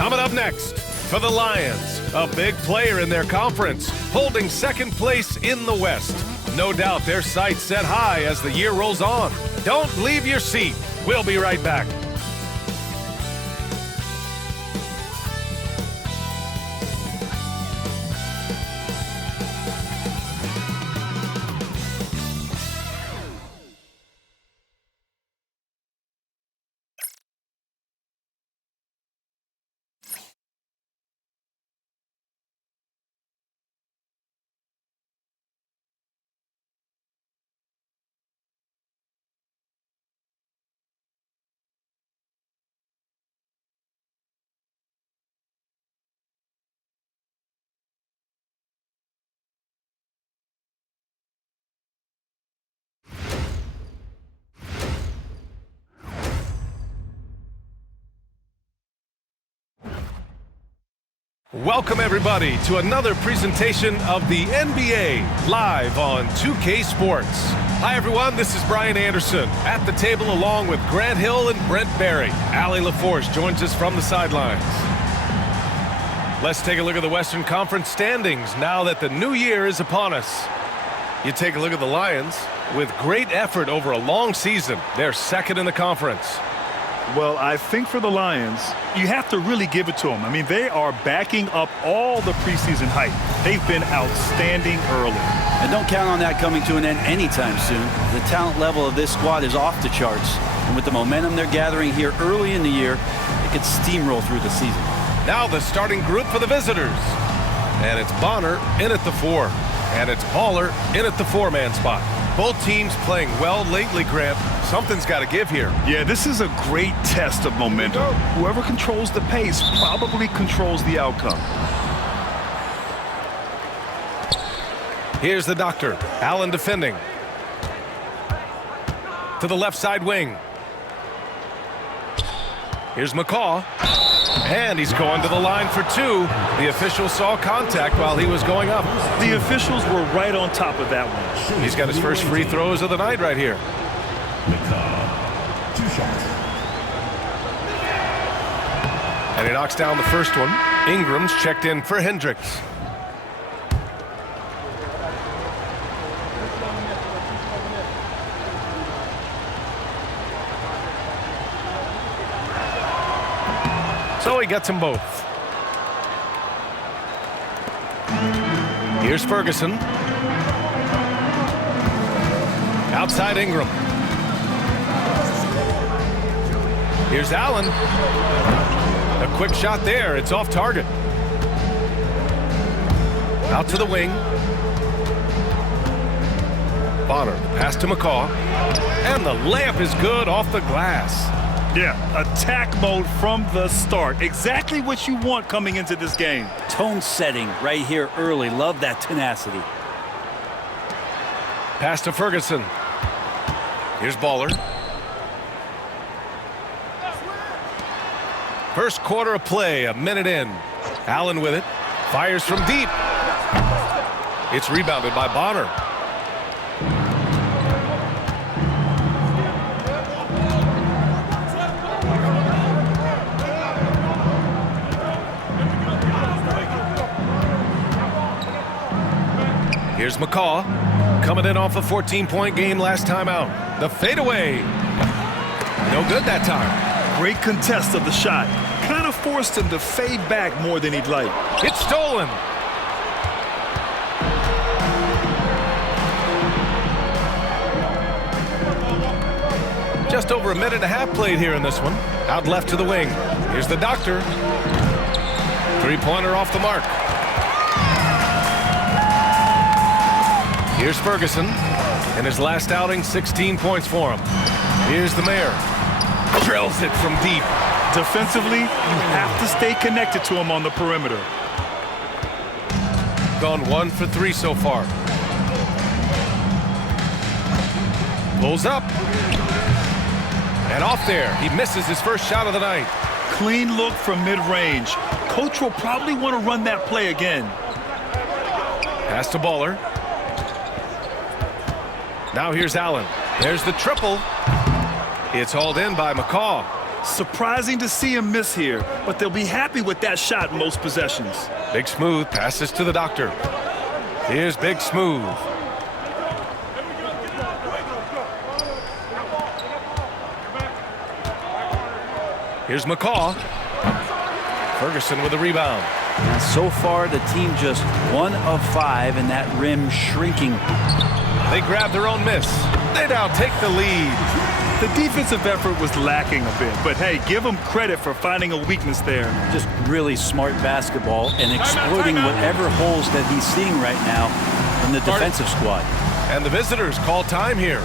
Coming up next, for the Lions, a big player in their conference, holding second place in the West. No doubt their sights set high as the year rolls on. Don't leave your seat. We'll be right back. Welcome, everybody, to another presentation of the NBA live on 2K Sports. Hi, everyone. This is Brian Anderson at the table along with Grant Hill and Brent Barry. Allie LaForce joins us from the sidelines. Let's take a look at the Western Conference standings now that the new year is upon us. You take a look at the Lions. With great effort over a long season, they're second in the conference. Well, I think for the Lions, you have to really give it to them. I mean, they are backing up all the preseason hype. They've been outstanding early. And don't count on that coming to an end anytime soon. The talent level of this squad is off the charts. And with the momentum they're gathering here early in the year, it could steamroll through the season. Now the starting group for the visitors. And it's Bonner in at the 4. And it's Baller in at the 4-man spot. Both teams playing well lately, Grant. Something's got to give here. Yeah, this is a great test of momentum. Whoever controls the pace probably controls the outcome. Here's the doctor. Allen defending. To the left side wing. Here's McCaw. And he's going to the line for 2. The official saw contact while he was going up. The officials were right on top of that one. He's got his first free throws of the night right here. McCaw, 2 shots. And he knocks down the first one. Ingram's checked in for Hendricks. So he gets them both. Here's Ferguson. Outside Ingram. Here's Allen. A quick shot there. It's off target. Out to the wing. Bonner, pass to McCaw. And the layup is good off the glass. Yeah, attack mode from the start. Exactly what you want coming into this game. Tone setting right here early. Love that tenacity. Pass to Ferguson. Here's Baller. First quarter of play, a minute in. Allen with it. Fires from deep. It's rebounded by Bonner. Here's McCaw, coming in off a 14-point game last time out. The fadeaway. No good that time. Great contest of the shot. Kind of forced him to fade back more than he'd like. It's stolen. Just over a minute and a half played here in this one. Out left to the wing. Here's the doctor. Three-pointer off the mark. Here's Ferguson. In his last outing, 16 points for him. Here's the mayor. Drills it from deep. Defensively, you have to stay connected to him on the perimeter. Gone 1 for 3 so far. Pulls up. And off there. He misses his first shot of the night. Clean look from mid-range. Coach will probably want to run that play again. Pass to Baller. Now here's Allen. There's the triple. It's hauled in by McCaw. Surprising to see him miss here, but they'll be happy with that shot most possessions. Big Smooth passes to the doctor. Here's Big Smooth. Here's McCaw. Ferguson with the rebound. And so far, the team just 1 of 5, and that rim shrinking. They grab their own miss. They now take the lead. The defensive effort was lacking a bit, but hey, give them credit for finding a weakness there. Just really smart basketball and exploiting whatever holes that he's seeing right now in the defensive squad. And the visitors call time here.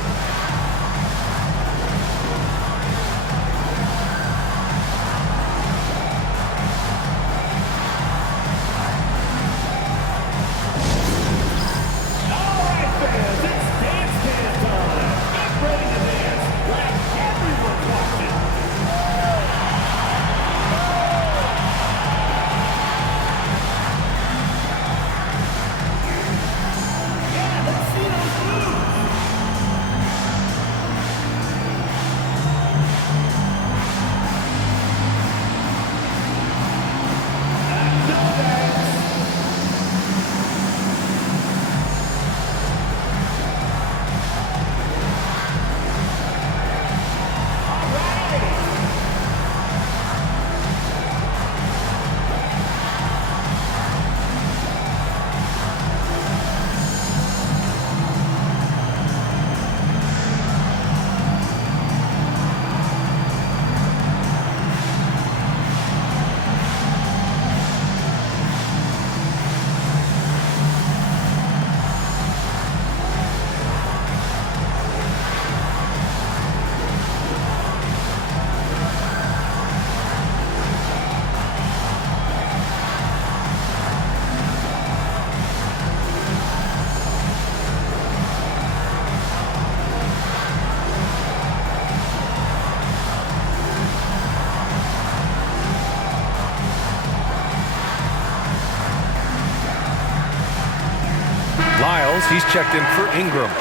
He's checked in for Ingram.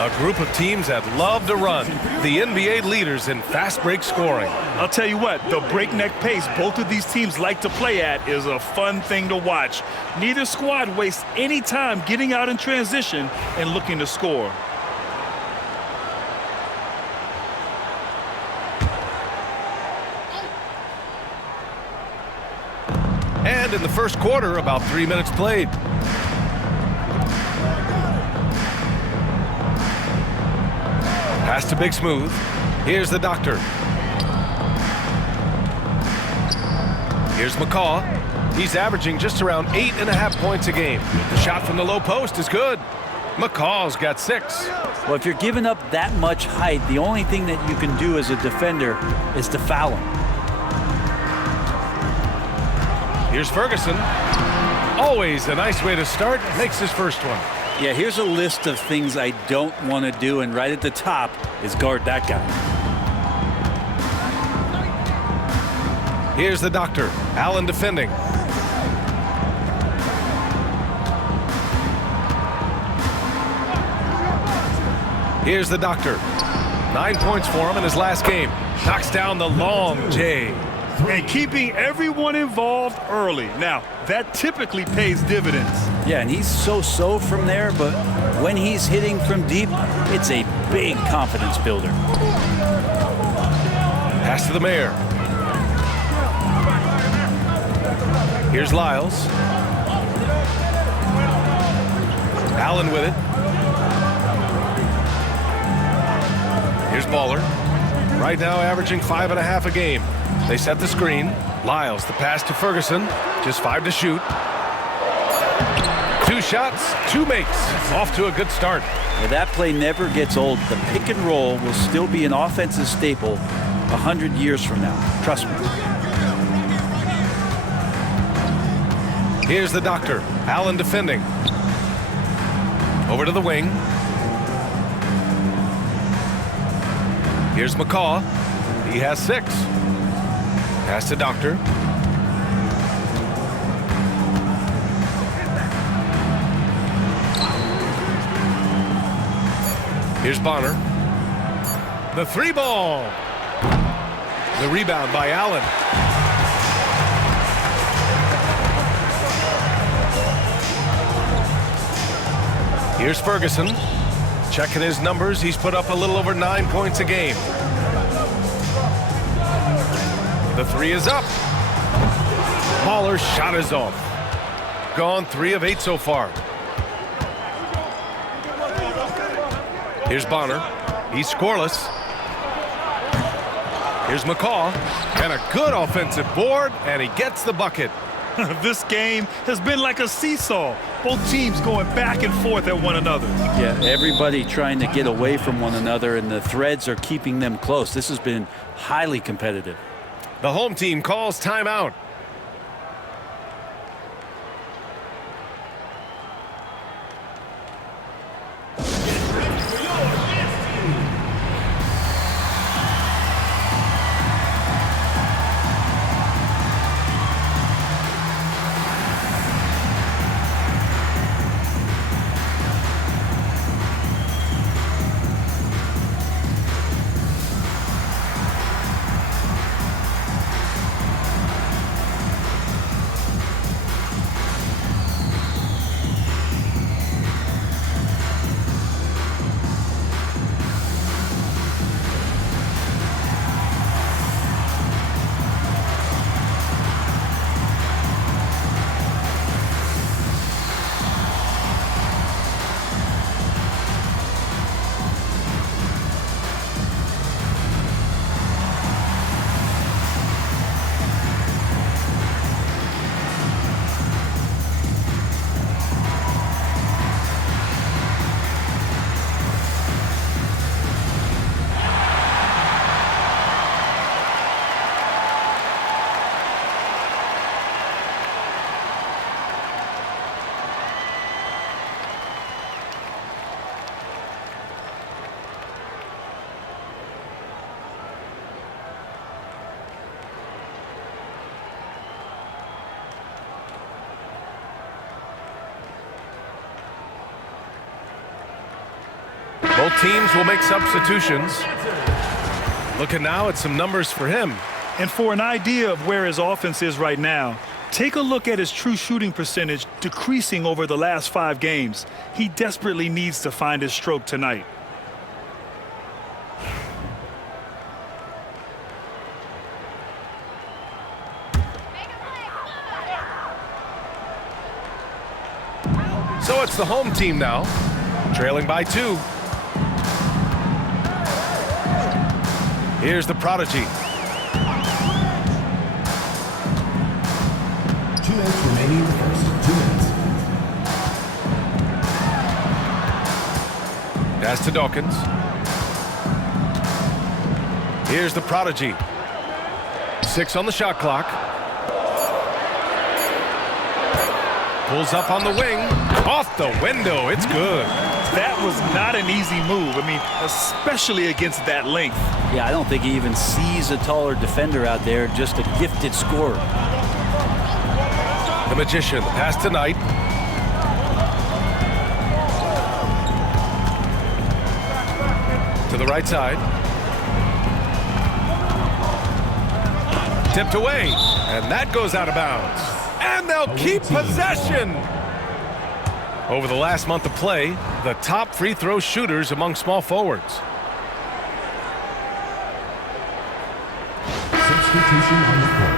A group of teams that love to run. The NBA leaders in fast break scoring. I'll tell you what, the breakneck pace both of these teams like to play at is a fun thing to watch. Neither squad wastes any time getting out in transition and looking to score. And in the first quarter, about 3 minutes played. Pass to Big Smooth. Here's the doctor. Here's McCaw. He's averaging just around 8.5 points a game. The shot from the low post is good. McCaw's got 6. Well, if you're giving up that much height, the only thing that you can do as a defender is to foul him. Here's Ferguson. Always a nice way to start. Makes his first one. Yeah, here's a list of things I don't want to do, and right at the top is guard that guy. Here's the doctor. Allen defending. Here's the doctor. 9 points for him in his last game. Knocks down the long J. And keeping everyone involved early. Now, that typically pays dividends. Yeah, and he's so-so from there, but when he's hitting from deep, it's a big confidence builder. Pass to the mayor. Here's Lyles. Allen with it. Here's Baller. Right now averaging 5.5 a game. They set the screen. Lyles, the pass to Ferguson. Just 5 to shoot. 2 shots, 2 makes. Off to a good start. Well, that play never gets old. The pick and roll will still be an offensive staple 100 years from now. Trust me. Here's the doctor. Allen defending. Over to the wing. Here's McCaw. He has 6. Pass to Doctor. Here's Bonner. The 3 ball. The rebound by Allen. Here's Ferguson. Checking his numbers. He's put up a little over 9 points a game. The three is up. Mahler's shot is off. Gone 3 of 8 so far. Here's Bonner. He's scoreless. Here's McCaw. And a good offensive board, and he gets the bucket. This game has been like a seesaw. Both teams going back and forth at one another. Yeah, everybody trying to get away from one another, and the threads are keeping them close. This has been highly competitive. The home team calls timeout. Both teams will make substitutions. Looking now at some numbers for him. And for an idea of where his offense is right now, take a look at his true shooting percentage decreasing over the last 5 games. He desperately needs to find his stroke tonight. So it's the home team now, trailing by 2. Here's the prodigy. 2 minutes remaining, first 2 minutes. Pass to Dawkins. Here's the prodigy. 6 on the shot clock. Pulls up on the wing. Off the window. It's good. That was not an easy move. I mean, especially against that length. Yeah, I don't think he even sees a taller defender out there, just a gifted scorer. The magician, pass to Knight. To the right side. Tipped away, and that goes out of bounds. And they'll keep possession. Over the last month of play, the top free throw shooters among small forwards. Substitution on the court.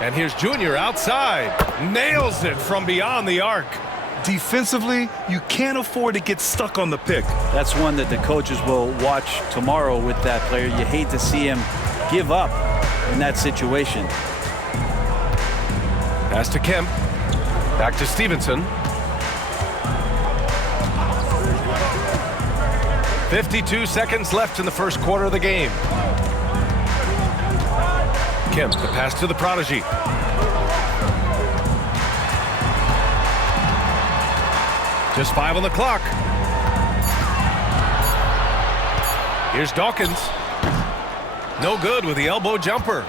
And here's Junior outside. Nails it from beyond the arc. Defensively, you can't afford to get stuck on the pick. That's one that the coaches will watch tomorrow with that player. You hate to see him give up in that situation. Pass to Kemp. Back to Stevenson. 52 seconds left in the first quarter of the game. Kemp, the pass to the prodigy. Just 5 on the clock. Here's Dawkins. No good with the elbow jumper.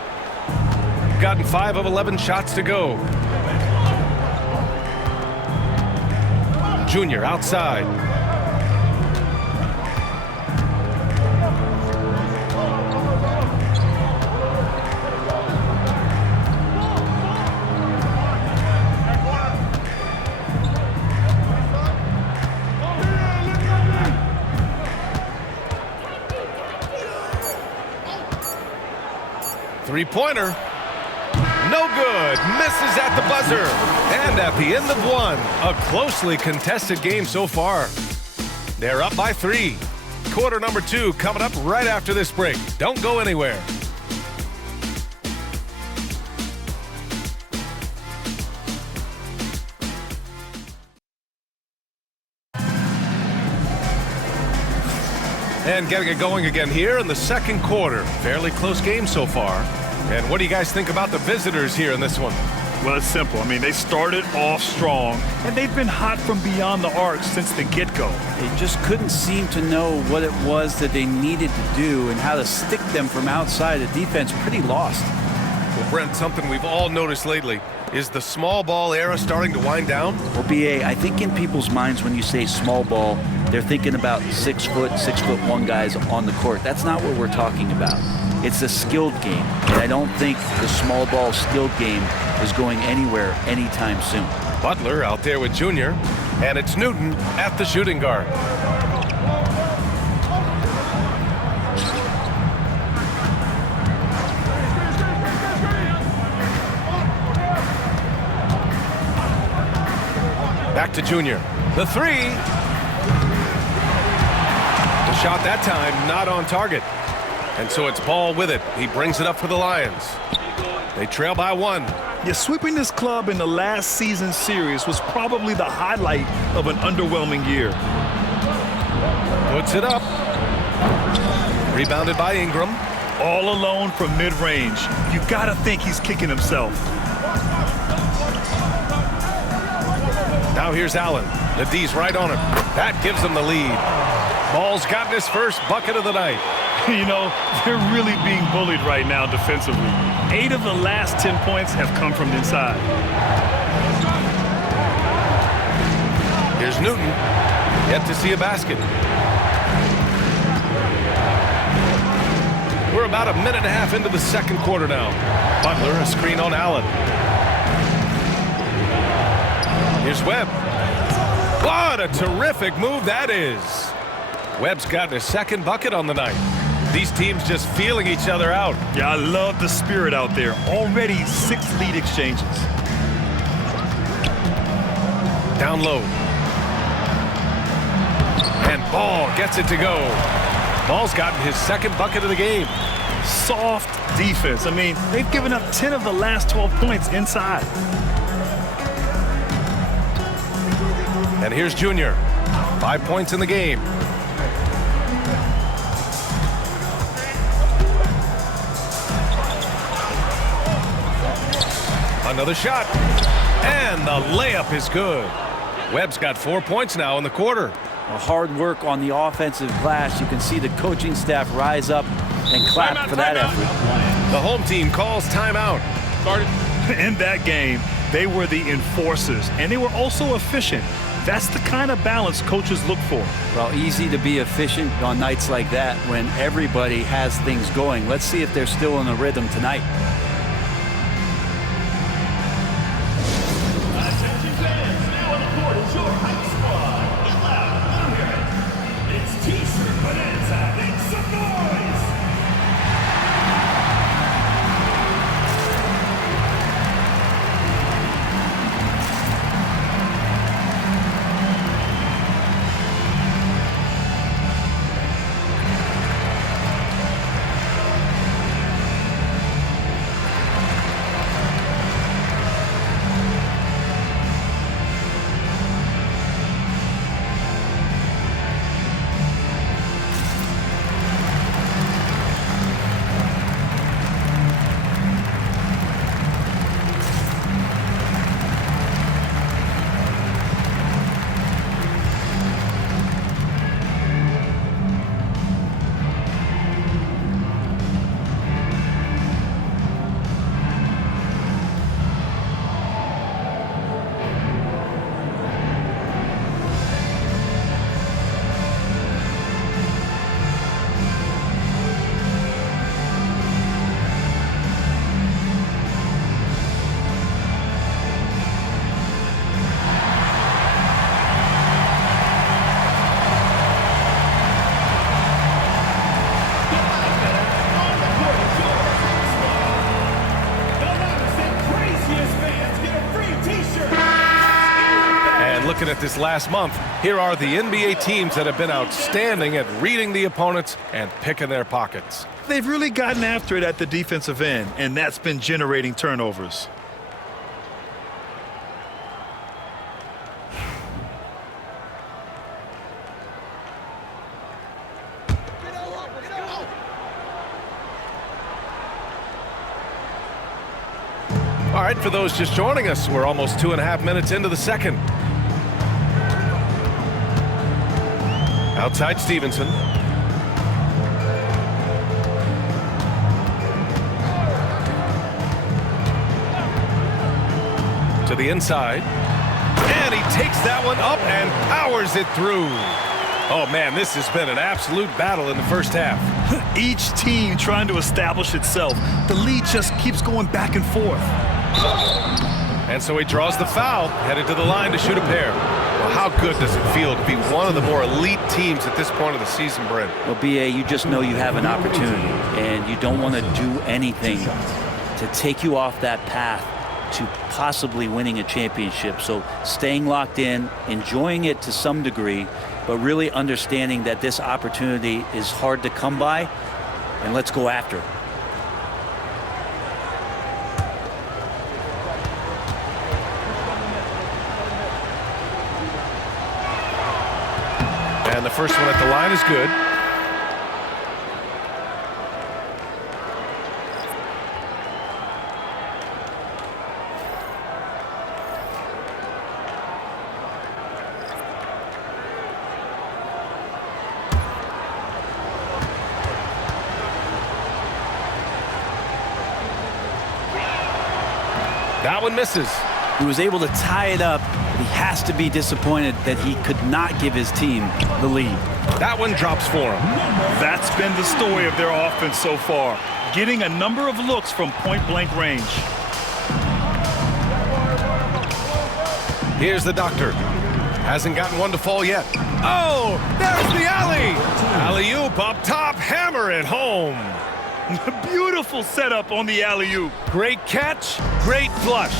Gotten 5 of 11 shots to go. Junior outside. Three-pointer. No good. Misses at the buzzer. And at the end of one, a closely contested game so far. They're up by 3. Quarter number 2 coming up right after this break. Don't go anywhere. And getting it going again here in the second quarter. Fairly close game so far. And what do you guys think about the visitors here in this one? Well, it's simple. I mean, they started off strong, and they've been hot from beyond the arc since the get-go. They just couldn't seem to know what it was that they needed to do and how to stick them from outside. The defense pretty lost. Well, Brent, something we've all noticed lately. Is the small ball era starting to wind down? Well, BA, I think in people's minds when you say small ball, they're thinking about 6 foot, 6'1" guys on the court. That's not what we're talking about. It's a skilled game. And I don't think the small ball skilled game is going anywhere anytime soon. Butler out there with Junior, and it's Newton at the shooting guard. Back to Junior. The 3. The shot that time not on target. And so it's Ball with it. He brings it up for the Lions. They trail by 1. Yeah, sweeping this club in the last season series was probably the highlight of an underwhelming year. Puts it up. Rebounded by Ingram. All alone from mid-range. You gotta think he's kicking himself. Now here's Allen. The D's right on him. That gives him the lead. Ball's gotten his first bucket of the night. You know, they're really being bullied right now defensively. 8 of the last 10 points have come from inside. Here's Newton. Yet to see a basket. We're about a minute and a half into the second quarter now. Butler, a screen on Allen. Here's Webb. What a terrific move that is. Webb's gotten his second bucket on the night. These teams just feeling each other out. Yeah, I love the spirit out there. Already 6 lead exchanges. Down low. And Ball gets it to go. Ball's gotten his second bucket of the game. Soft defense. I mean, they've given up 10 of the last 12 points inside. And here's Junior. 5 points in the game. Another shot. And the layup is good. Webb's got 4 points now in the quarter. Hard work on the offensive glass. You can see the coaching staff rise up and clap for that effort. The home team calls timeout. In that game, they were the enforcers, and they were also efficient. That's the kind of balance coaches look for. Well, easy to be efficient on nights like that when everybody has things going. Let's see if they're still in the rhythm tonight. looking at this last month, here are the NBA teams that have been outstanding at reading the opponents and picking their pockets. They've really gotten after it at the defensive end, and that's been generating turnovers. All right, for those just joining us, we're almost 2.5 minutes into the second. Outside Stevenson. To the inside. And he takes that one up and powers it through. Oh, man, this has been an absolute battle in the first half. Each team trying to establish itself. The lead just keeps going back and forth. And so he draws the foul, headed to the line to shoot a pair. Well, how good does it feel to be one of the more elite teams at this point of the season, Brent? Well, B.A., you just know you have an opportunity, and you don't want to do anything to take you off that path to possibly winning a championship. So staying locked in, enjoying it to some degree, but really understanding that this opportunity is hard to come by, and let's go after it. And the first one at the line is good. That one misses. He was able to tie it up. He has to be disappointed that he could not give his team the lead. That one drops for him. That's been the story of their offense so far, getting a number of looks from point-blank range. Here's the doctor. Hasn't gotten one to fall yet. Oh, there's the alley. Alley-oop up top, hammer it home. Beautiful setup on the alley-oop. Great catch, great flush.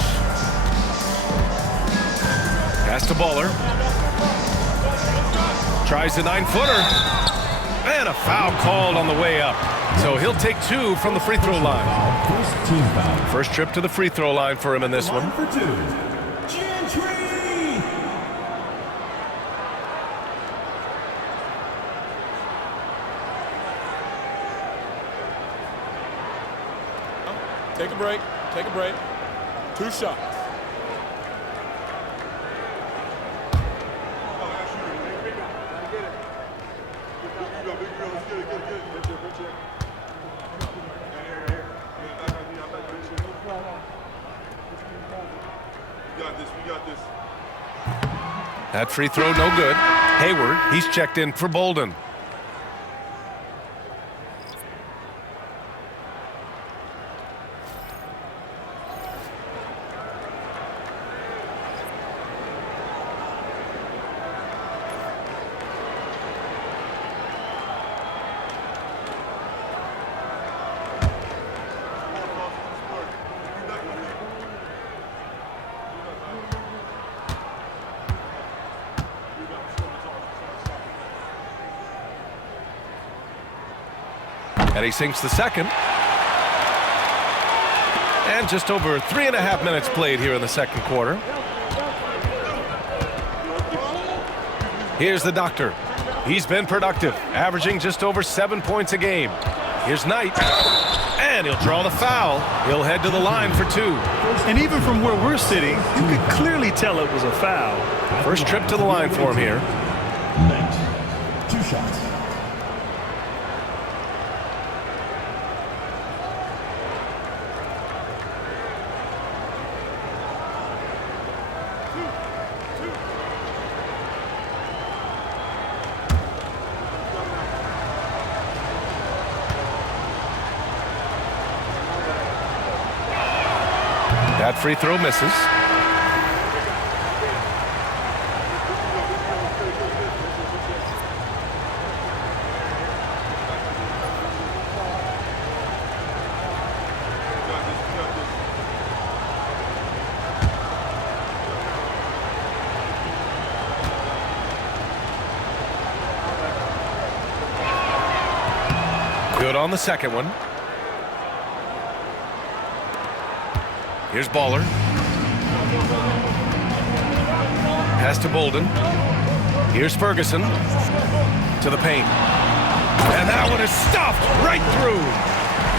Pass to Bowler. Tries a 9-footer. And a foul called on the way up. So he'll take 2 from the free throw line. First team foul. First trip to the free throw line for him in this one. Line for 2. Gentry! Take a break. Take a break. 2 shots. That free throw no good. Hayward, he's checked in for Bolden. And he sinks the second. And just over 3.5 minutes played here in the second quarter. Here's the doctor. He's been productive, averaging just over 7 points a game. Here's Knight. And he'll draw the foul. He'll head to the line for 2. And even from where we're sitting, you could clearly tell it was a foul. First trip to the line for him here. Knight. 2 shots. That free throw misses. on the second one. Here's Baller. Pass to Bolden. Here's Ferguson to the paint. And that one is stuffed right through.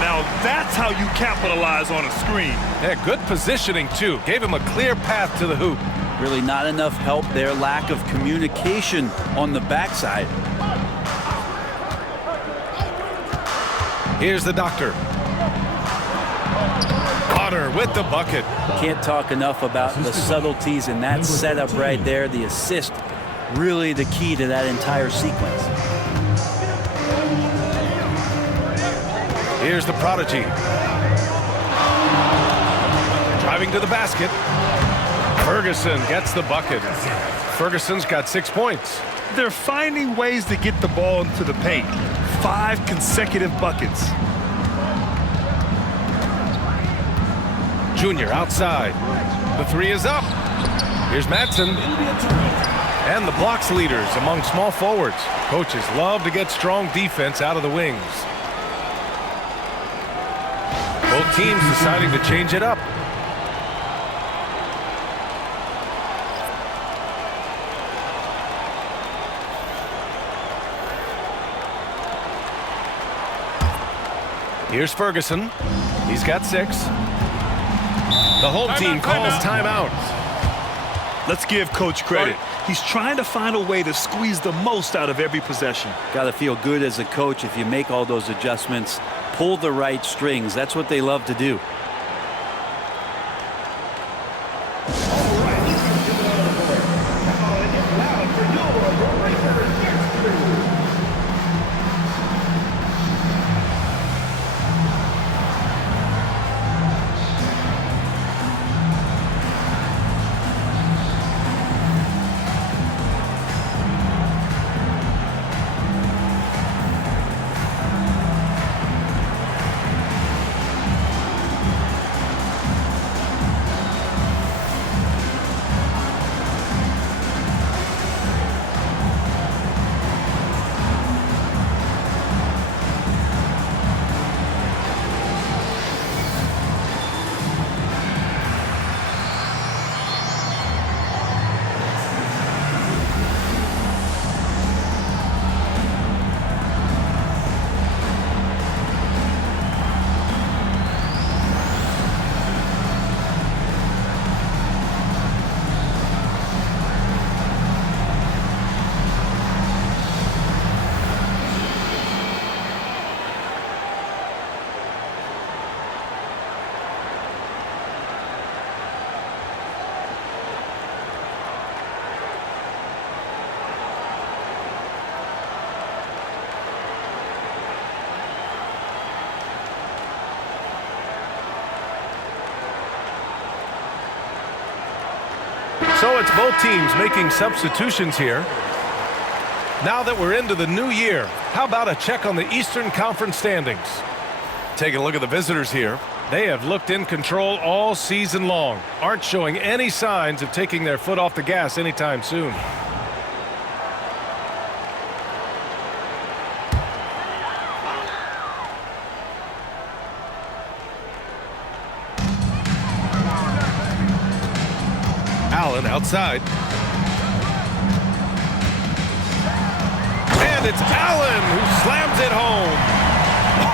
Now that's how you capitalize on a screen. Yeah, good positioning, too. Gave him a clear path to the hoop. Really not enough help there. Lack of communication on the backside. Here's the Doctor. Potter with the bucket. Can't talk enough about the subtleties in that setup right there. The assist, really the key to that entire sequence. Here's the Prodigy. Driving to the basket. Ferguson gets the bucket. Ferguson's got 6 points. They're finding ways to get the ball into the paint. 5 consecutive buckets. Junior outside. The three is up. Here's Madsen. And the blocks leaders among small forwards. Coaches love to get strong defense out of the wings. Both teams deciding to change it up. Here's Ferguson. He's got 6. The home team calls timeout. Let's give Coach credit. He's trying to find a way to squeeze the most out of every possession. Got to feel good as a coach if you make all those adjustments, pull the right strings. That's what they love to do. So it's both teams making substitutions here. Now that we're into the new year, how about a check on the Eastern Conference standings? Taking a look at the visitors here. They have looked in control all season long. Aren't showing any signs of taking their foot off the gas anytime soon. Allen outside. And it's Allen who slams it home.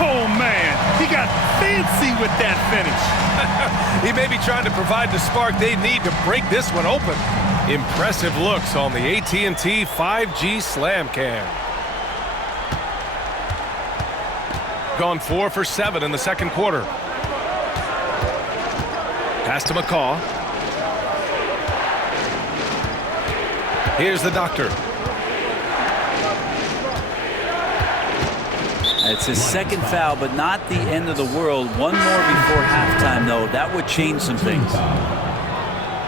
Oh, man, he got fancy with that finish. He may be trying to provide the spark they need to break this one open. Impressive looks on the AT&T 5G Slam Cam. Gone 4 for 7 in the second quarter. Pass to McCaw. Here's the Doctor. It's his second foul, but not the end of the world. One more before halftime, though. That would change some things.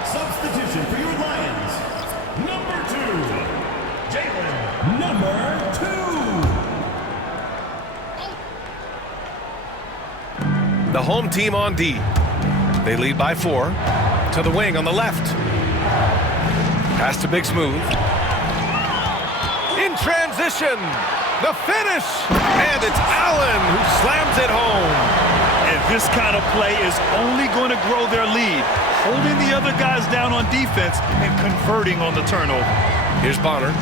Substitution for your Lions. Number 2, Jalen. Number 2. The home team on D. They lead by 4. To the wing on the left. Pass to Big Smooth. In transition. The finish! And it's Allen who slams it home. And this kind of play is only going to grow their lead, holding the other guys down on defense and converting on the turnover. Here's Bonner.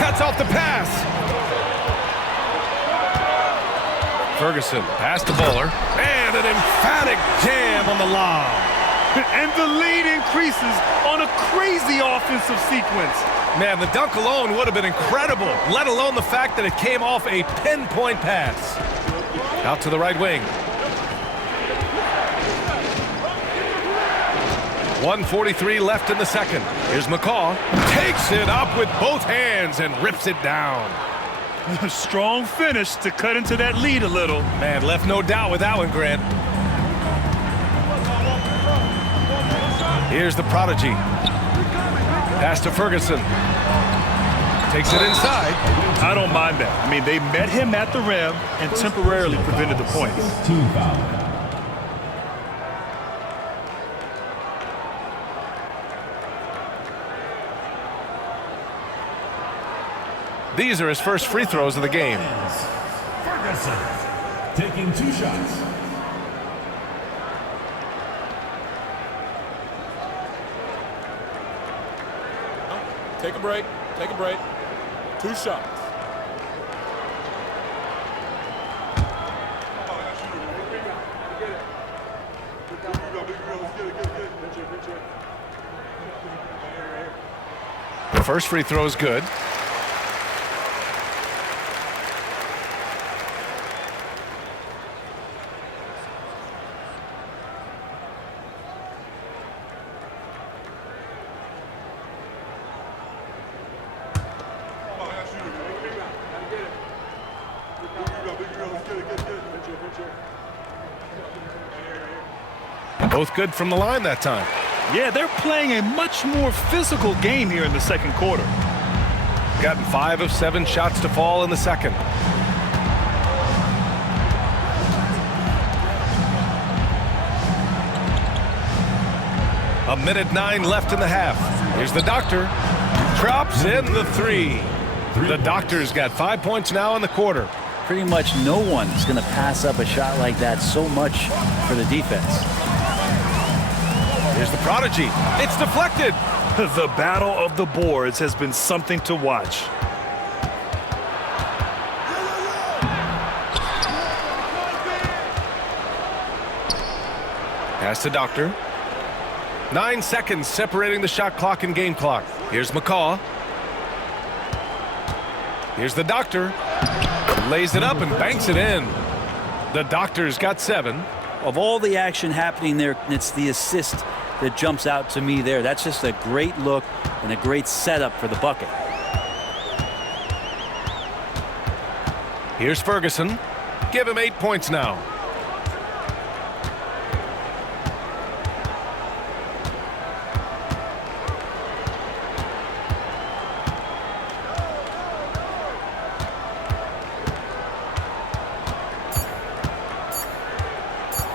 Cuts off the pass. Ferguson passed to Bowler. And an emphatic jam on the lob. And the lead increases on a crazy offensive sequence. Man, the dunk alone would have been incredible, let alone the fact that it came off a pinpoint pass. Out to the right wing. 1:43 left in the second. Here's McCaw. Takes it up with both hands and rips it down. A strong finish to cut into that lead a little. Man, left no doubt with that one, Grant. Here's the prodigy. Pass to Ferguson. Takes it inside. I don't mind that. I mean, they met him at the rim and temporarily prevented the points. Team foul. These are his first free throws of the game. Ferguson taking 2 shots. Take a break. Take a break. 2 shots. The first free throw is good. Both good from the line that time. Yeah, they're playing a much more physical game here in the second quarter. Gotten 5 of 7 shots to fall in the second. A minute 9 left in the half. Here's the doctor. Drops in the 3. The doctor's got 5 points now in the quarter. Pretty much no one's going to pass up a shot like that so much for the defense. Here's the prodigy. It's deflected. The battle of the boards has been something to watch. Pass to Doctor. 9 seconds separating the shot clock and game clock. Here's McCaw. Here's the Doctor. Lays it up and banks it in. The Doctor's got 7. Of all the action happening there, it's the assist that jumps out to me there. That's just a great look and a great setup for the bucket. Here's Ferguson. Give him 8 points now.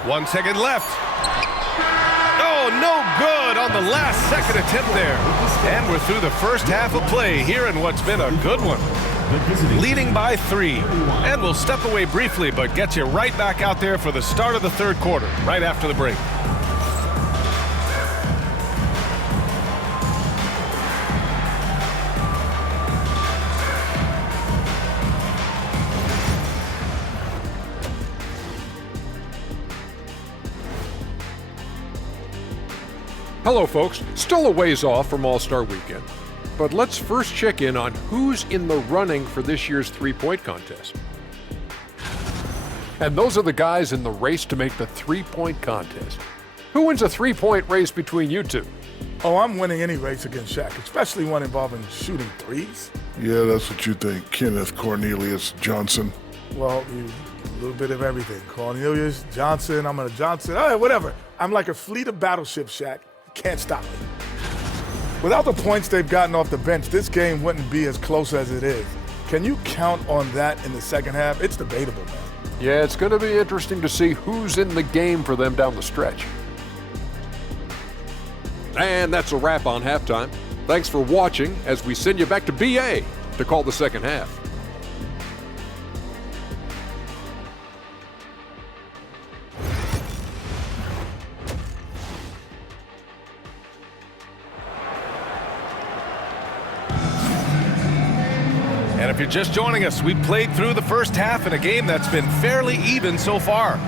One second left. Oh, no good on the last second attempt there. And we're through the first half of play here in what's been a good one. Leading by 3. And we'll step away briefly, but get you right back out there for the start of the third quarter, right after the break. Hello folks, still a ways off from All-Star Weekend, but let's first check in on who's in the running for this year's three-point contest. And those are the guys in the race to make the three-point contest. Who wins a three-point race between you two? Oh, I'm winning any race against Shaq, especially one involving shooting threes. Yeah, that's what you think, Kenneth Cornelius Johnson. Well, a little bit of everything. Cornelius, Johnson, I'm a Johnson, all right, whatever. I'm like a fleet of battleships, Shaq. Can't stop me. Without the points they've gotten off the bench, this game wouldn't be as close as it is. Can you count on that in the second half? It's debatable, man. Yeah, it's going to be interesting to see who's in the game for them down the stretch. And that's a wrap on halftime. Thanks for watching as we send you back to BA to call the second half. And if you're just joining us, we played through the first half in a game that's been fairly even so far.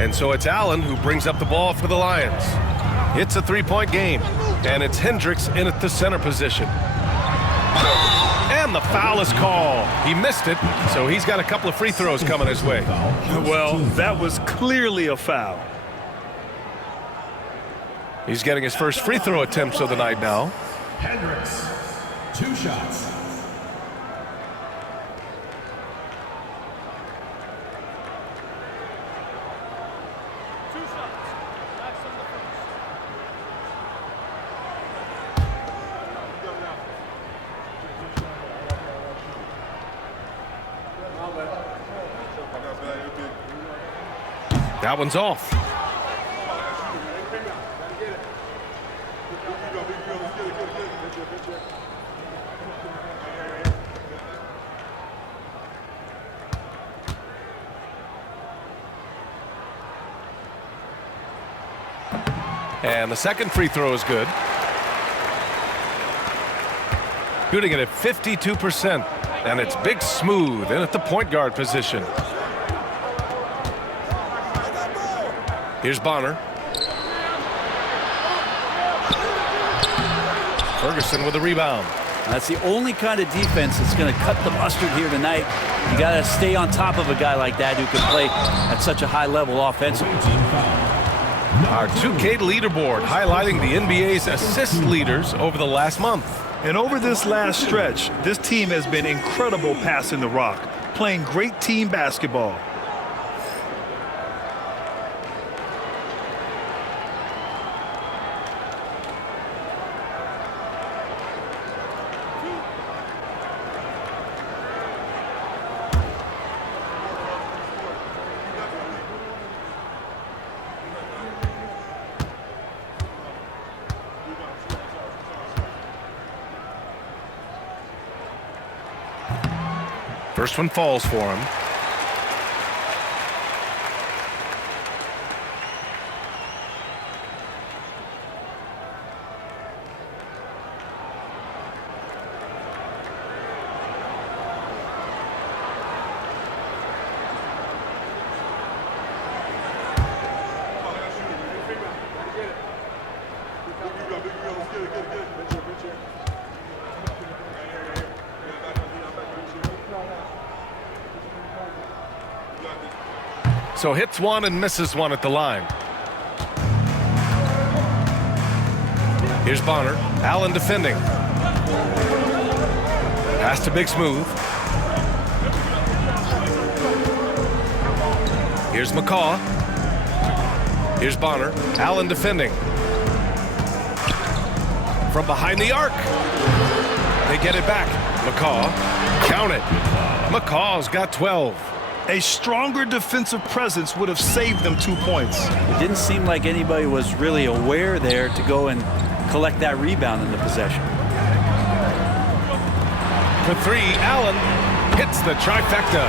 And so it's Allen who brings up the ball for the Lions. It's a three-point game, and it's Hendricks in at the center position. And the foul is called. He missed it, so he's got a couple of free throws coming his way. Well, that was clearly a foul. He's getting his first free throw attempts of the night now. Hendricks, 2 shots. That one's off. And the second free throw is good. Shooting it at 52%. And it's Big Smooth in at the point guard position. Here's Bonner. Ferguson with a rebound. That's the only kind of defense that's going to cut the mustard here tonight. You got to stay on top of a guy like that who can play at such a high level offensively. Our 2K leaderboard highlighting the NBA's assist leaders over the last month. And over this last stretch, this team has been incredible passing the rock, playing great team basketball. First one falls for him. So hits one and misses one at the line. Here's Bonner. Allen defending. Pass to Big Smooth. Here's McCaw. Here's Bonner. Allen defending. From behind the arc. They get it back. McCaw. Count it. McCaw's got 12. A stronger defensive presence would have saved them 2 points. It didn't seem like anybody was really aware there to go and collect that rebound in the possession. For three, Allen hits the trifecta.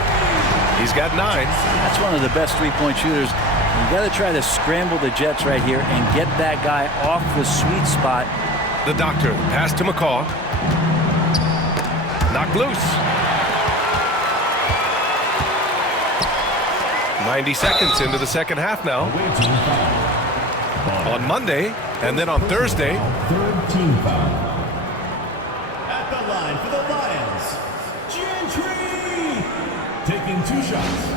He's got 9. That's one of the best three-point shooters. You got to try to scramble the Jets right here and get that guy off the sweet spot. The doctor pass to McCaw. Knocked loose. 90 seconds into the second half now. On Monday and then on Thursday. Third team foul. At the line for the Lions, Gentry, taking 2 shots.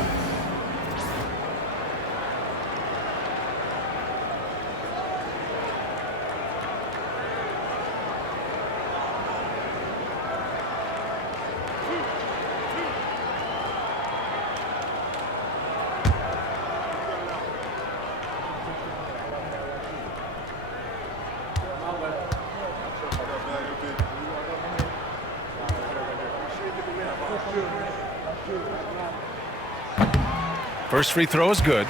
First free throw is good.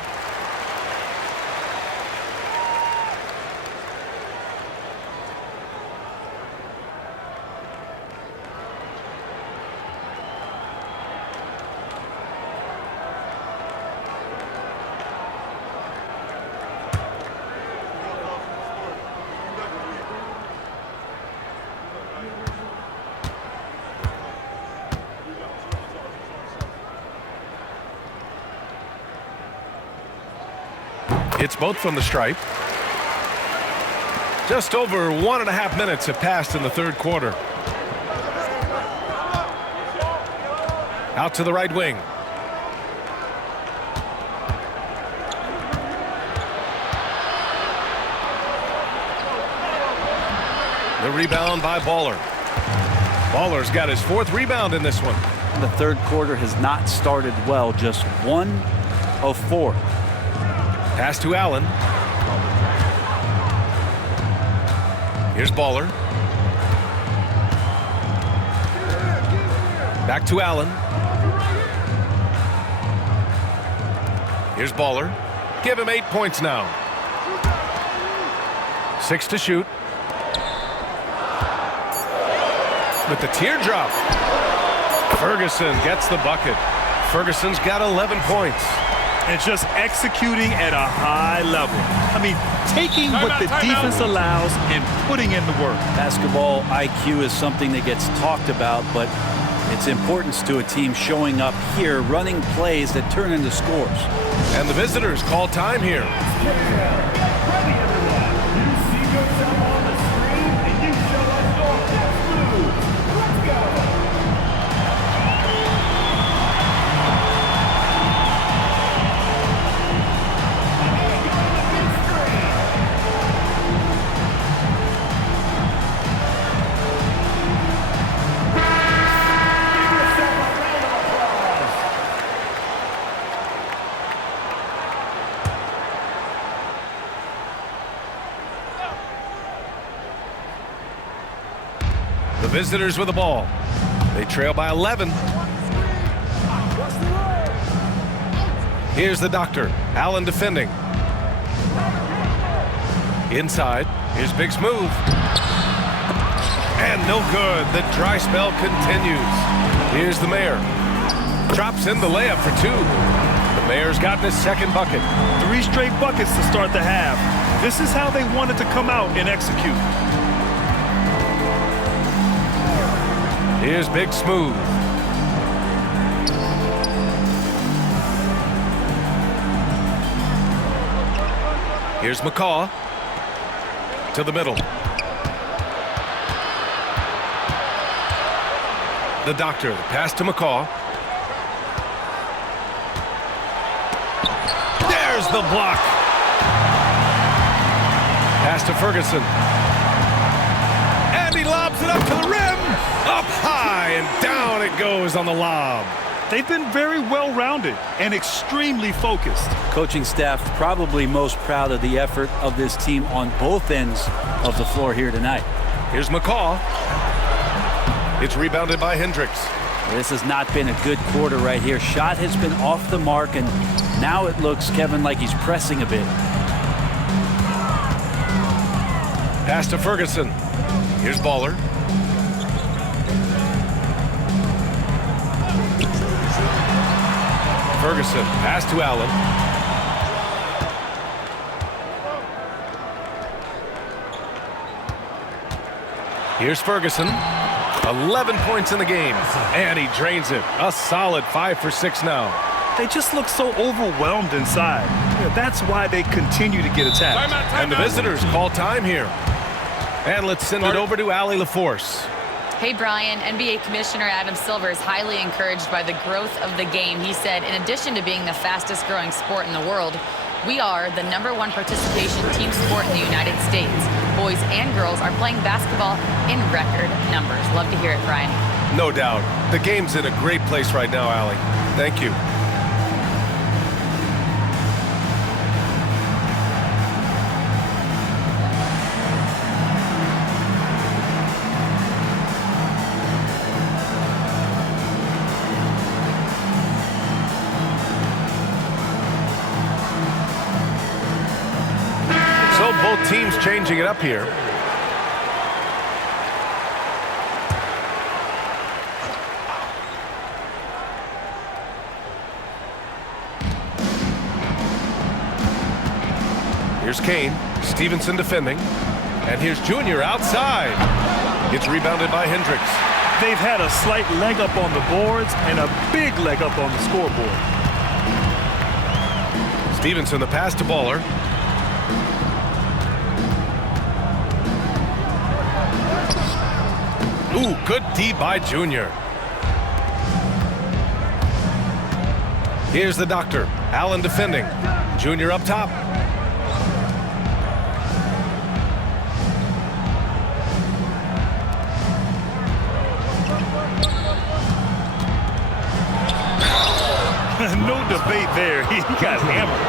It's both from the stripe. Just over 1.5 minutes have passed in the third quarter. Out to the right wing. The rebound by Baller. Baller's got his 4th rebound in this one. The third quarter has not started well, just 1 of 4. Pass to Allen. Here's Baller. Back to Allen. Here's Baller. Give him 8 points now. 6 to shoot. With the teardrop. Ferguson gets the bucket. Ferguson's got 11 points. And just executing at a high level. I mean, taking what the defense allows and putting in the work. Basketball IQ is something that gets talked about, but its importance to a team showing up here, running plays that turn into scores. And the visitors call time here. Ready, everyone. You see yourself on the screen, and you show us your best moves. Let's go. The visitors with the ball. They trail by 11. Here's the doctor. Allen defending. Inside. Here's Big's move. And no good. The dry spell continues. Here's the mayor. Drops in the layup for 2. The mayor's gotten his 2nd bucket. 3 straight buckets to start the half. This is how they wanted to come out and execute. Here's Big Smooth. Here's McCaw. To the middle. The doctor. Pass to McCaw. There's the block. Pass to Ferguson. And he lobs it up to the rim. Up high and down it goes on the lob. They've been very well-rounded and extremely focused. Coaching staff probably most proud of the effort of this team on both ends of the floor here tonight. Here's McCaw. It's rebounded by Hendricks. This has not been a good quarter right here. Shot has been off the mark, and now it looks, Kevin, like he's pressing a bit. Pass to Ferguson. Here's Baller. Ferguson, pass to Allen. Here's Ferguson. 11 points in the game. And he drains it. A solid 5 for 6 now. They just look so overwhelmed inside. That's why they continue to get attacked. And the visitors call time here. And let's send it over to Allie LaForce. Hey, Brian, NBA Commissioner Adam Silver is highly encouraged by the growth of the game. He said, in addition to being the fastest growing sport in the world, we are the #1 participation team sport in the United States. Boys and girls are playing basketball in record numbers. Love to hear it, Brian. No doubt. The game's in a great place right now, Allie. Thank you. changing it up here. Here's Kane. Stevenson defending. And here's Junior outside. It's rebounded by Hendricks. They've had a slight leg up on the boards and a big leg up on the scoreboard. Stevenson, the pass to Baller. Ooh, good D by Junior. Here's the Doctor. Allen defending. Junior up top. No debate there. He got hammered.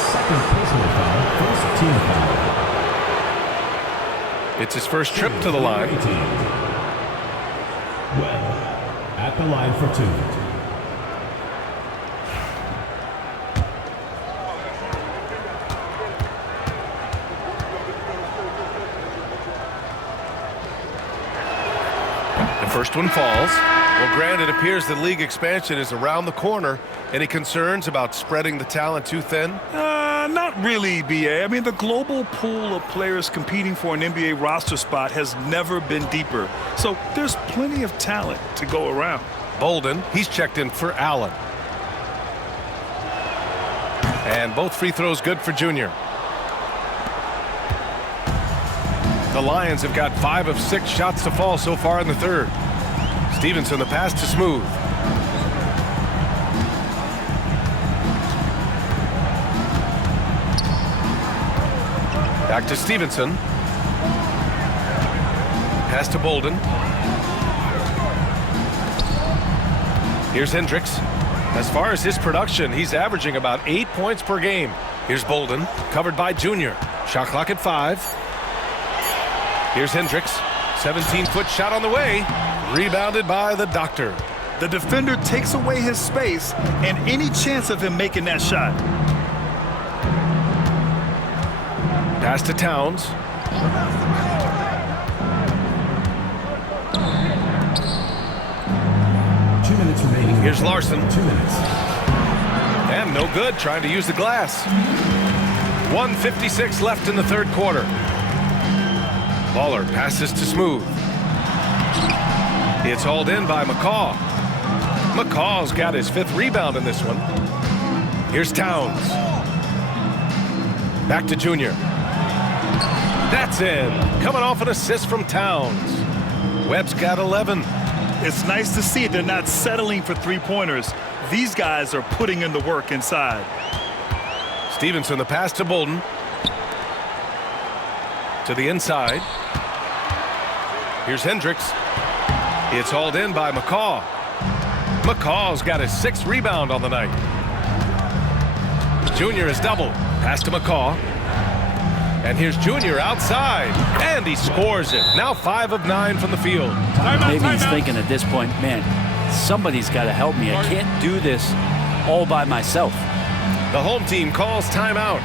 Second personal foul, first team foul. It's his first trip to the line. Webb at the line for 2. The first one falls. Well, Grant, it appears that league expansion is around the corner. Any concerns about spreading the talent too thin? Not really, BA. I mean, the global pool of players competing for an NBA roster spot has never been deeper. So there's plenty of talent to go around. Bolden, he's checked in for Allen. And both free throws good for Junior. The Lions have got 5 of 6 shots to fall so far in the third. Stevenson, the pass to Smooth. Back to Stevenson. Pass to Bolden. Here's Hendricks. As far as his production, he's averaging about 8 points per game. Here's Bolden, covered by Junior. Shot clock at 5. Here's Hendricks. 17-foot shot on the way. Rebounded by the Doctor. The defender takes away his space and any chance of him making that shot. Pass to Towns. Here's Larson. 2 minutes. And no good, trying to use the glass. 1:56 left in the third quarter. Baller passes to Smooth. It's hauled in by McCaw. McCaw's got his 5th rebound in this one. Here's Towns. Back to Junior. That's in. Coming off an assist from Towns. Webb's got 11. It's nice to see they're not settling for three-pointers. These guys are putting in the work inside. Stevenson, the pass to Bolden. To the inside. Here's Hendricks. It's hauled in by McCaw. McCaw's got his 6th rebound on the night. Junior is double. Pass to McCaw. And here's Junior outside. And he scores it. Now 5 of 9 from the field. Maybe he's thinking at this point, man, somebody's got to help me. I can't do this all by myself. The home team calls timeout.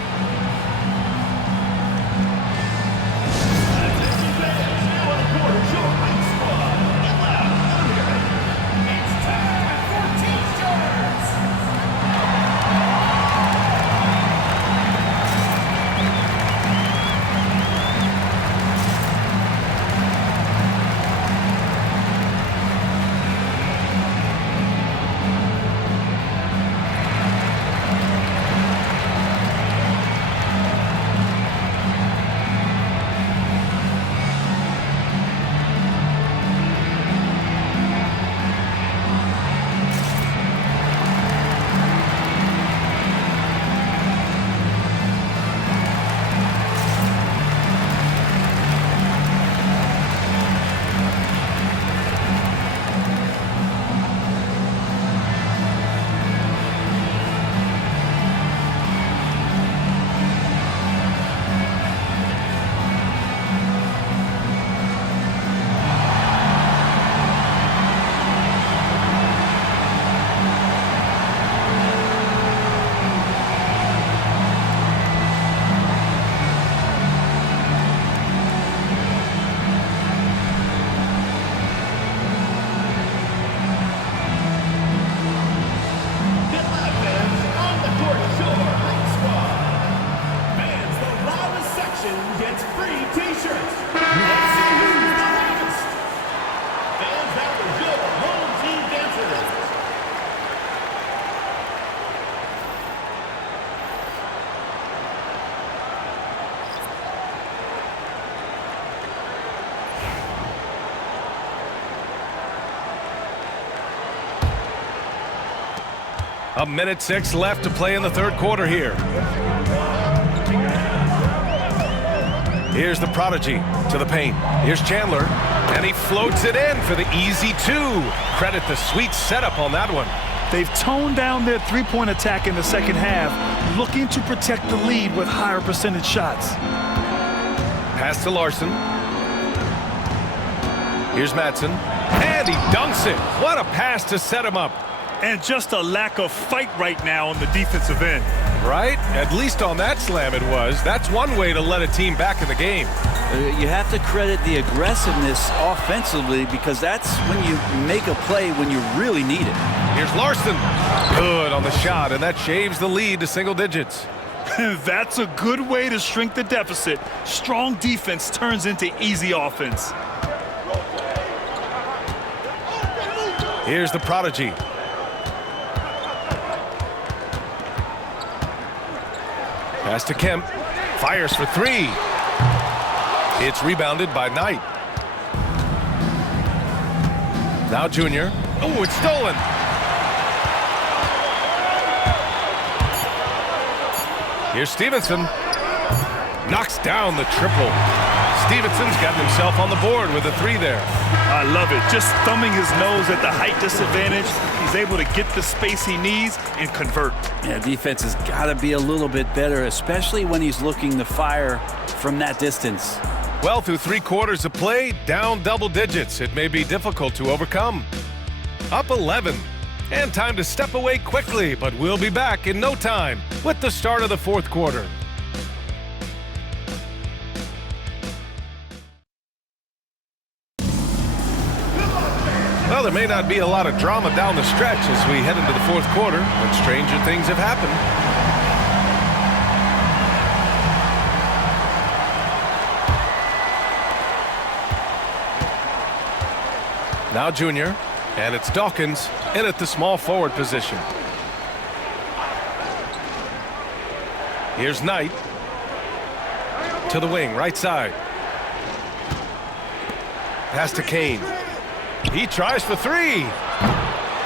1:06 left to play in the third quarter here. Here's the prodigy to the paint. Here's Chandler, and he floats it in for the easy two. Credit the sweet setup on that one. They've toned down their three-point attack in the second half, looking to protect the lead with higher percentage shots. Pass to Larson. Here's Madsen, and he dunks it. What a pass to set him up. And just a lack of fight right now on the defensive end. Right? At least on that slam it was. That's one way to let a team back in the game. You have to credit the aggressiveness offensively, because that's when you make a play when you really need it. Here's Larson. Good on the shot, and that shaves the lead to single digits. That's a good way to shrink the deficit. Strong defense turns into easy offense. Here's the prodigy. Pass to Kemp. Fires for three. It's rebounded by Knight. Now Junior. Oh, it's stolen. Here's Stevenson. Knocks down the triple. Stevenson's gotten himself on the board with a three there. I love it. Just thumbing his nose at the height disadvantage. He's able to get the space he needs and convert. Yeah, defense has got to be a little bit better, especially when he's looking to fire from that distance. Well, through 3 quarters of play, down double digits. It may be difficult to overcome. Up 11. And time to step away quickly, but we'll be back in no time with the start of the fourth quarter. Well, there may not be a lot of drama down the stretch as we head into the fourth quarter, but stranger things have happened. Now Junior, and it's Dawkins in at the small forward position. Here's Knight to the wing, right side. Pass to Kane. He tries for three,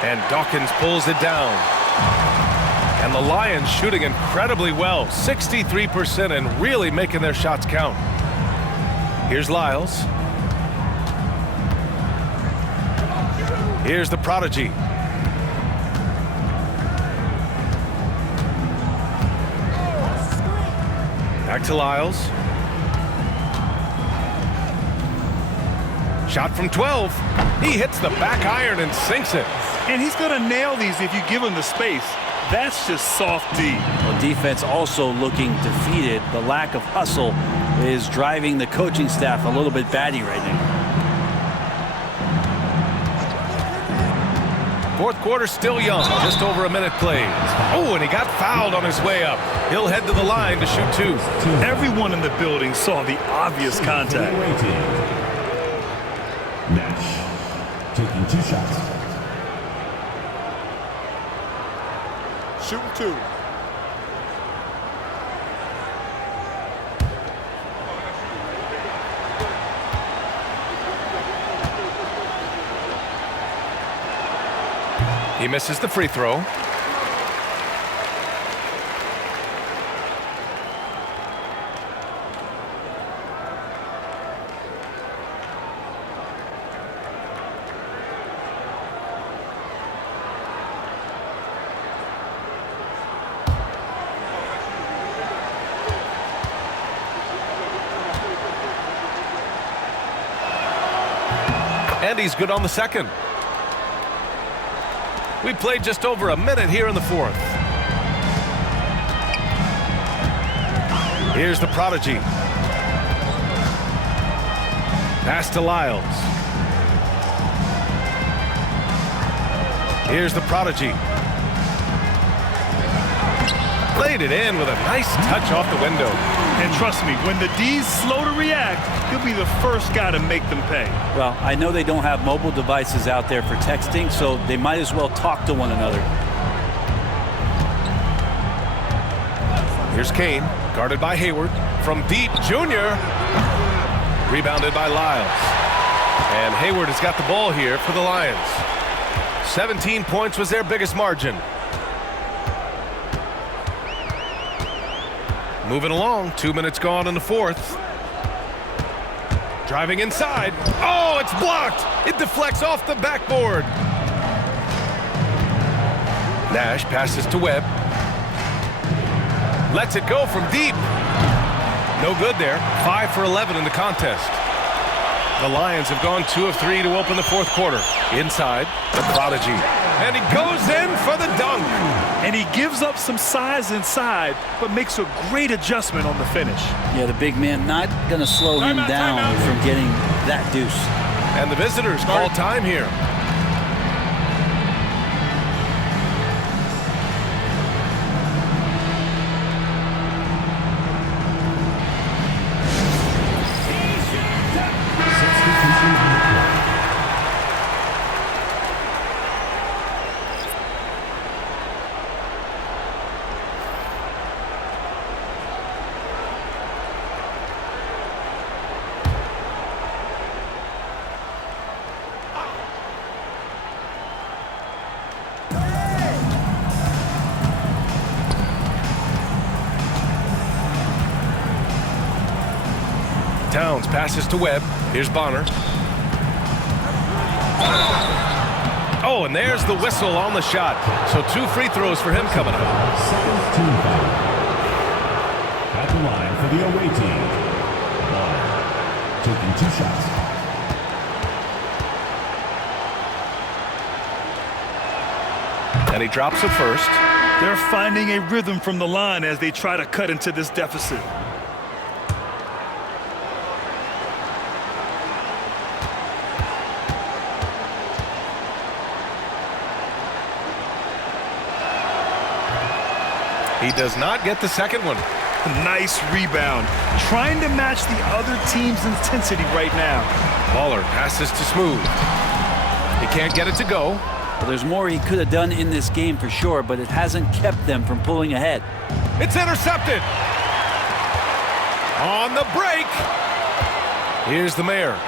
and Dawkins pulls it down. And the Lions shooting incredibly well, 63%, and really making their shots count. Here's Lyles. Here's the prodigy. Back to Lyles. Shot from 12. He hits the back iron and sinks it. And he's going to nail these if you give him the space. That's just soft D. Well, defense also looking defeated. The lack of hustle is driving the coaching staff a little bit batty right now. Fourth quarter still young, just over a minute played. Oh, and he got fouled on his way up. He'll head to the line to shoot two. Everyone in the building saw the obvious contact. Nash taking 2 shots. Shooting 2. He misses the free throw. And he's good on the second. We played just over a minute here in the fourth. Here's the prodigy. Pass to Lyles. Here's the prodigy. Played it in with a nice touch off the window. And trust me, when the D's slow to react, he'll be the first guy to make them pay. Well, I know they don't have mobile devices out there for texting, so they might as well talk to one another. Here's Kane, guarded by Hayward. From deep, Junior. Rebounded by Lyles. And Hayward has got the ball here for the Lions. 17 points was their biggest margin. Moving along, 2 minutes gone in the fourth. Driving inside. Oh, it's blocked. It deflects off the backboard. Nash passes to Webb. Lets it go from deep. No good there. 5 for 11 in the contest. The Lions have gone 2 of 3 to open the fourth quarter. Inside, the Prodigy. And he goes in for the dunk. And he gives up some size inside, but makes a great adjustment on the finish. Yeah, the big man not going to slow him down from getting that deuce. And the visitors call time here. Towns passes to Webb. Here's Bonner. Oh, and there's the whistle on the shot. So 2 free throws for him coming up. Second team foul. At the line for the away team. Bonner taking 2 shots. And he drops it first. They're finding a rhythm from the line as they try to cut into this deficit. He does not get the second one. Nice rebound. Trying to match the other team's intensity right now. Baller passes to Smooth. He can't get it to go. Well, there's more he could have done in this game for sure, but it hasn't kept them from pulling ahead. It's intercepted. On the break. Here's the mayor.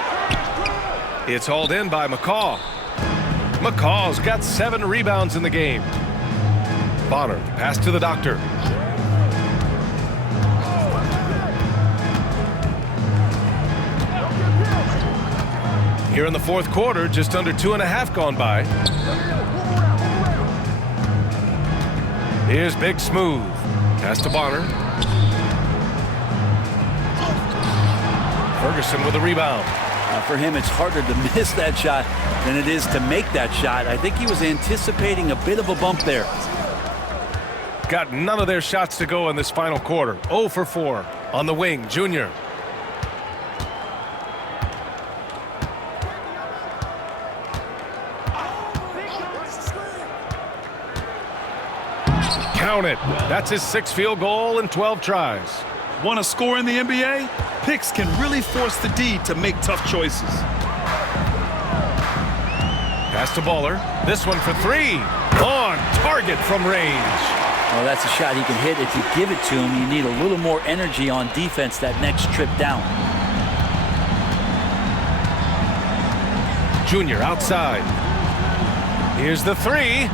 It's hauled in by McCaw. McCaw's got 7 rebounds in the game. Bonner, pass to the doctor. Here in the fourth quarter, just under 2.5 gone by. Here's Big Smooth. Pass to Bonner. Ferguson with a rebound. For him, it's harder to miss that shot than it is to make that shot. I think he was anticipating a bit of a bump there. Got none of their shots to go in this final quarter. 0 for 4 on the wing, Junior. Count it. That's his 6th field goal in 12 tries. Want to score in the NBA? Picks can really force the D to make tough choices. Pass to Baller. This one for 3. On target from range. Well, that's a shot he can hit. If you give it to him, you need a little more energy on defense that next trip down. Junior outside. Here's the 3.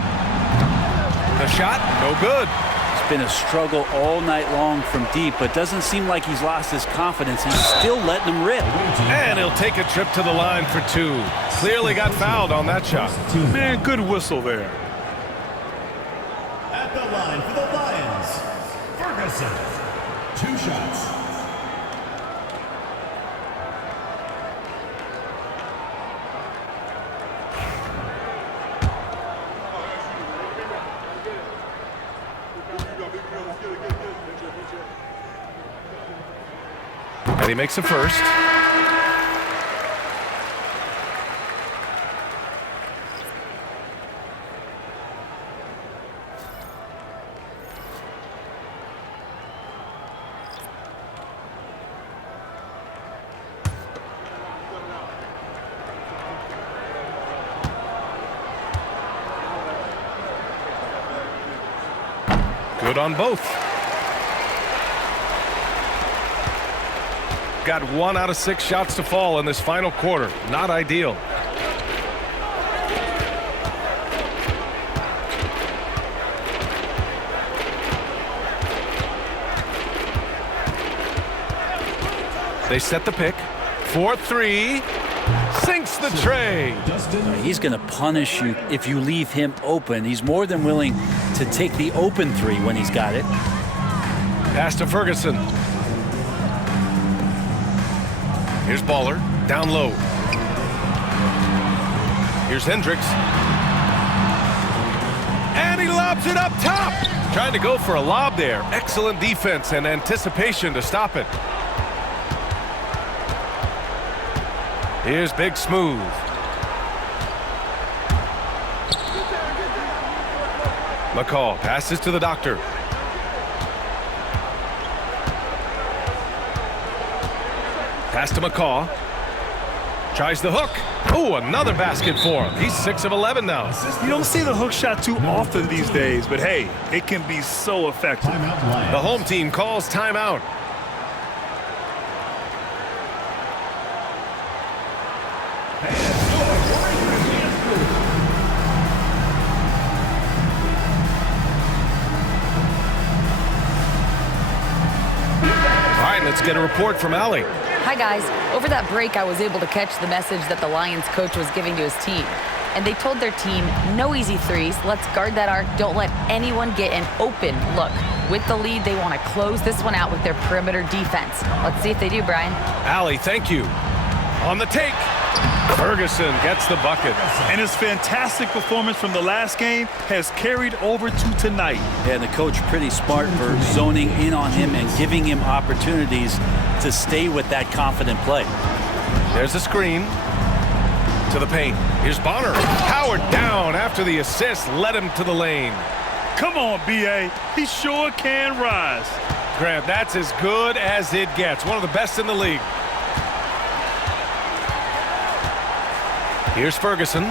The shot, no good. It's been a struggle all night long from deep, but doesn't seem like he's lost his confidence. He's still letting them rip. And he'll take a trip to the line for 2. Clearly got fouled on that shot. Man, good whistle there. At the line for the Lions, Ferguson. 2 shots. And he makes the first. Good on both. Got 1 out of 6 shots to fall in this final quarter. Not ideal. They set the pick. 4-3. Sinks the tray. He's going to punish you if you leave him open. He's more than willing to take the open three when he's got it. Pass to Ferguson. Here's Baller. Down low. Here's Hendricks. And he lobs it up top. Trying to go for a lob there. Excellent defense and anticipation to stop it. Here's Big Smooth. McCall passes to the doctor. Pass to McCall. Tries the hook. Oh, another basket for him. He's 6 of 11 now. You don't see the hook shot too often these days, but hey, it can be so effective. The home team calls timeout. All right, let's get a report from Allie. Hi, guys. Over that break, I was able to catch the message that the Lions coach was giving to his team. And they told their team, no easy threes. Let's guard that arc. Don't let anyone get an open look. With the lead, they want to close this one out with their perimeter defense. Let's see if they do, Brian. Allie, thank you. On the take. Ferguson gets the bucket. And his fantastic performance from the last game has carried over to tonight. Yeah, and the coach pretty smart for zoning in on him and giving him opportunities to stay with that confident play. There's a screen to the paint. Here's Bonner. Powered down after the assist led him to the lane. Come on, B.A. He sure can rise. Grant, that's as good as it gets. One of the best in the league. Here's Ferguson.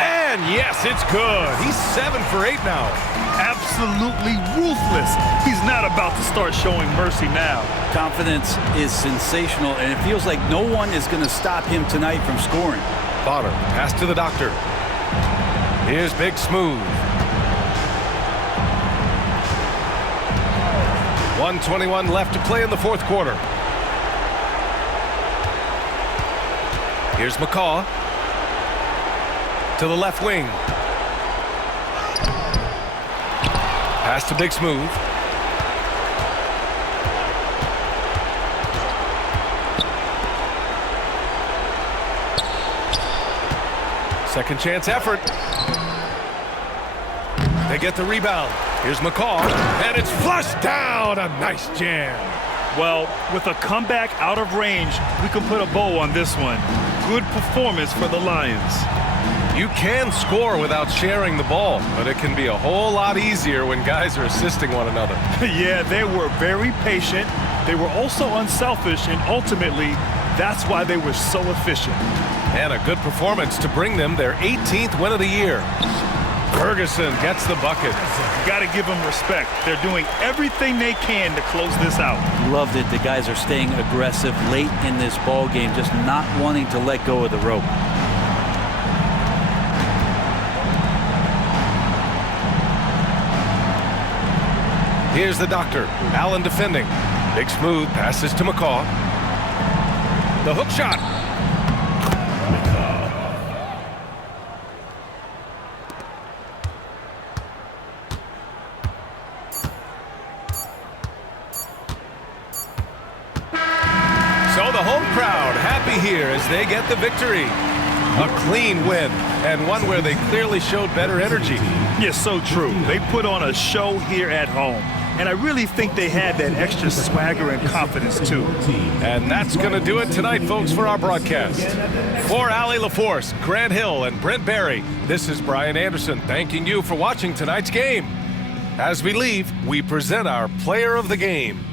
And yes, it's good. He's 7 for 8 now. Absolutely ruthless. He's not about to start showing mercy now. Confidence is sensational, and it feels like no one is going to stop him tonight from scoring. Bonner, pass to the doctor. Here's Big Smooth. 1:21 left to play in the fourth quarter. Here's McCall to the left wing. Pass to Big Smooth. Second chance effort. They get the rebound. Here's McCall, and it's flushed down. A nice jam. Well, with a comeback out of range, we can put a bow on this one. Good performance for the Lions. You can score without sharing the ball, but it can be a whole lot easier when guys are assisting one another. Yeah, they were very patient. They were also unselfish, and ultimately, that's why they were so efficient. And a good performance to bring them their 18th win of the year. Ferguson gets the bucket. Got to give them respect. They're doing everything they can to close this out. Loved it. The guys are staying aggressive late in this ball game, just not wanting to let go of the rope. Here's the doctor. Allen defending. Big Smooth passes to McCall. The hook shot. So the home crowd happy here as they get the victory. A clean win, and one where they clearly showed better energy. Yes, so true. They put on a show here at home. And I really think they had that extra swagger and confidence, too. And that's going to do it tonight, folks, for our broadcast. For Allie LaForce, Grant Hill, and Brent Barry, this is Brian Anderson thanking you for watching tonight's game. As we leave, we present our player of the game.